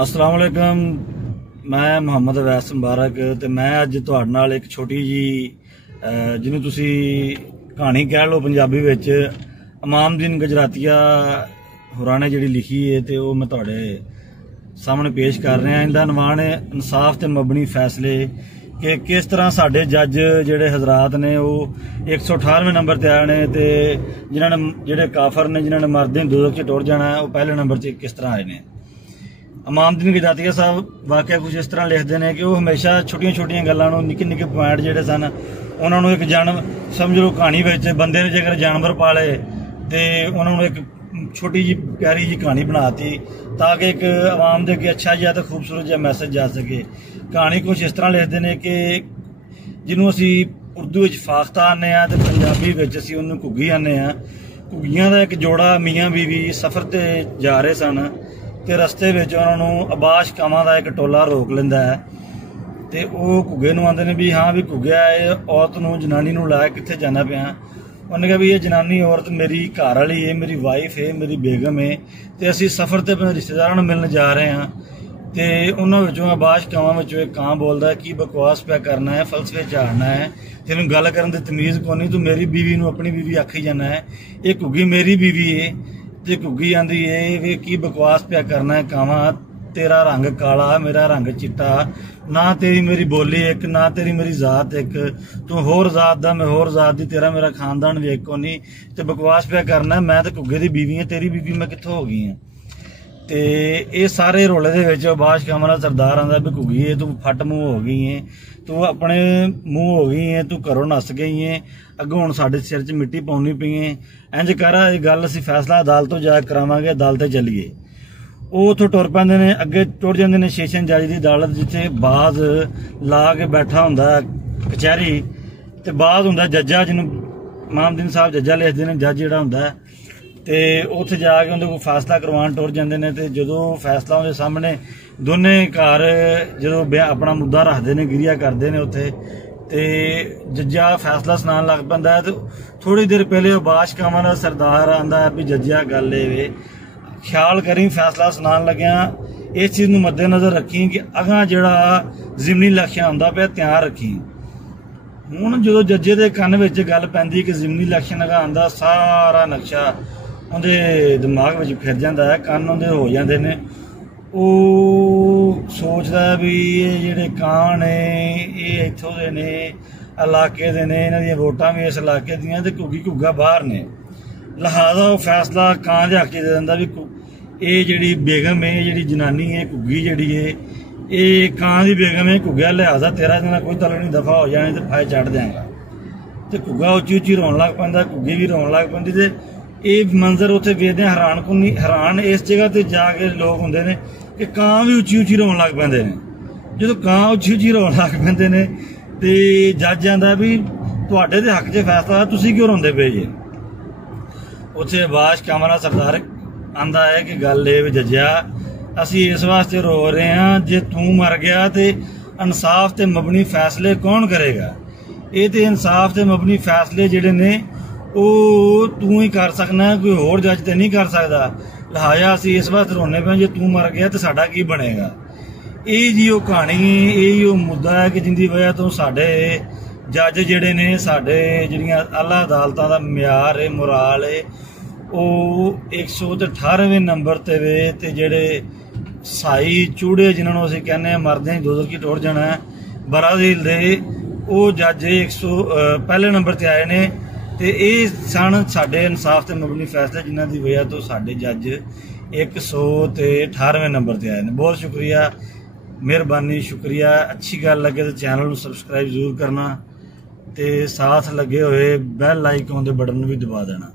अस्सलाम वालेकुम। मैं मुहम्मद अवैस मुबारक ते मैं अज तुहाडे नाल एक छोटी जी जिन्होंने तुसी कहानी कह लो पंजाबी विच इमामदीन गुजरातिया होरां ने जिहड़ी लिखी है तो वह मैं तुहाडे सामने पेश कर रहा। इहदा नवान है इंसाफ ते मबनी फैसले कि किस तरह साडे जज जिहड़े हजरात ने वो 118वें नंबर ते आए ने ते जिन्हां ने जिहड़े काफर ने जिन्हां ने मरदे दोज़ख च टुर जाना है वो पहले नंबर से किस तरह आए ने। इमामदीन गुजरातिया साहब वाकया कुछ इस तरह लिखते हैं कि वो हमेशा छोटिया छोटिया गलों निक्के निक्के पॉइंट जोड़े सन उन्होंने एक समझ लो कहानी बंदे ने जेकर जानवर पाले तो उन्होंने एक छोटी जी प्यारी जी कहानी बनाती ताकि एक आवाम के अच्छा जहा तो खूबसूरत जहा मैसेज जा सके। कहानी कुछ इस तरह लिखते हैं कि जिन्हों असी उर्दू फाख्ता आने तो पंजाबी असी उन्होंने घुग्गी आने। घुग्गियां का एक जोड़ा मियाँ बीवी सफर ते जा रहे सन ते रस्ते विच उन्होंने अबाश कावां का एक टोला रोक लेंदा है ते वो घुग्गे नूं आंदे ने भी हाँ भी घुग्गिया औरत नूं जनानी नूं ला कित्थे जाना पिया। उन्हें कहा भी ये जनानी औरत मेरी घर वाली है, मेरी वाइफ है, मेरी बेगम है ते असी सफर ते अपने रिश्तेदारां नूं मिलण जा रहे हैं। तो उन्होंने विचों अबाश कावां विचों एक कां बोलदा है की बकवास पिया करना है, फलसफे झाड़ना है, तेनों गल करन दी तमीज़ कोनी, तू मेरी बीवी नूं अपनी बीवी आखी जाना है, ये घुग्गी मेरी बीवी है। ते घुग्गी आंदी है की बकवास पिया करना है कावां, तेरा रंग काला मेरा रंग चिट्टा, ना तेरी मेरी बोली एक ना तेरी मेरी जात एक, तू होर जात दा मैं होर जात दी, तेरा मेरा खानदान भी एक कोनी, ते बकवास पिया करना है। मैं तो घुग्गे दी बीवी है, तेरी बीवी मैं कित्थों हो गई हाँ। तो ये सारे रोले दे विच अबाश कावां दा सरदार आंदा भी घुग्गी है तू फट मुँह हो गई है, तू अपने मुँह हो गई है, तू घरों नस गई है, अगों हुण साडे सिर च मिट्टी पाउणी पई है, इंज कर गल असीं फैसला अदालतों जा करावांगे, अदालत चलीए। वो उथों तुर पैंदे ने, अगे टुर जांदे ने सेशन जज की अदालत जिथे बाज ला के बैठा हुंदा कचहरी ते बाज हुंदा जज्जा जिन्हों इमामदीन साहब जज्जा लिखदे ने, जज जिहड़ा हुंदा ते उत्थे जाके उहदे कोल फैसला करवाउण टुर जांदे ने। ते जदों फैसला उहदे सामने दोने घर जदों अपना मुद्दा रखदे ने गिरिया करदे ने उत्थे ते जज्जा फैसला सुनान लग पैंदा है। तो थोड़ी देर पहले अबाश कावां दा सरदार आंदा है भी जज्जिया गल ए ख्याल करी फैसला सुनान लग्या इस चीज़ नूं मद्देनज़र रखी कि अगां जिहड़ा ज़िमनी इलैक्शन आउंदा पिया ध्यान रखी। हुण जदों जज्जे दे कन्न विच गल पैंदी कि ज़िमनी इलैक्शन अगां आंदा सारा नक्शा उहदे दिमाग विच फिर जांदा है, कन्न उहदे हो जांदे ने। वो सोचदा भी ये जिहड़े कां ने ये इत्थों दे ने इलाके दे ने, इन्हां दीयां वोटां भी इस इलाके दीयां ते घुग्गी घुग्गा बाहर ने, लिहाजा वो फैसला कां दे हक च दे दिंदा भी ये जिहड़ी बेगम है जिहड़ी जनानी है घुग्गी जिहड़ी है ये कां दी बेगम है, घुग्गिया लिहाजा तेरा इहदे नाल कोई तलक नहीं, दफा हो जाने ते फायदा चढ़ देंगा। तो घुग्गा उच्ची उच्ची रोन लग पैंदा, घुग्गी भी रोन लग पैंदी ते ये मंजर उत्थे वेखदे हैरान इस जगह ते जाके लोग हुंदे ने कि कां भी उच्ची उच्ची रोन लग पैंदे ने। जो कां उच्ची उच्ची रोन लग पैंदे ने ते जज आंदा भी तुहाडे दे हक च फैसला तुसीं क्यों रोंदे पे जे। उत्थे अबाश कावां दा सरदार आंदा है कि गल ये भी जज्जिया असी इस वास्ते रो रहे हैं जे तू मर गया तो इंसाफ ते मबनी फैसले कौन करेगा। ये तो इंसाफ ते मबनी फैसले जिहड़े ने वो तू ही कर सकना, कोई होर जज तो नहीं कर सकता। लिहाजा असी इस वास्ते रोने पे जे तू मर गया तो साडा की बनेगा। ये जी वो कहानी यही वो मुद्दा है कि जिंदी वजह तो साडे जज जिहड़े ने साडे जिहड़ियां आला अदालतां दा म्यार है मुराल है वो 118वें नंबर ते वे ते जिहड़े साई चूड़े जिन्होंने असीं कहने मरदे दोज़ख च टुर जाना है बराज़ील दे वो जज 100 पहले नंबर ते आए ने। ते ये सन साडे इंसाफ ते मबनी फैसले जिन्हां दी वजह तो साडे जज 118वें नंबर ते आए ने। बहुत शुक्रिया, मेहरबानी, शुक्रिया। अच्छी गल लगे तो चैनल नूं सबसक्राइब जरूर करना ते साथ लगे हुए बैल आइकन दे बटन भी दबा देना।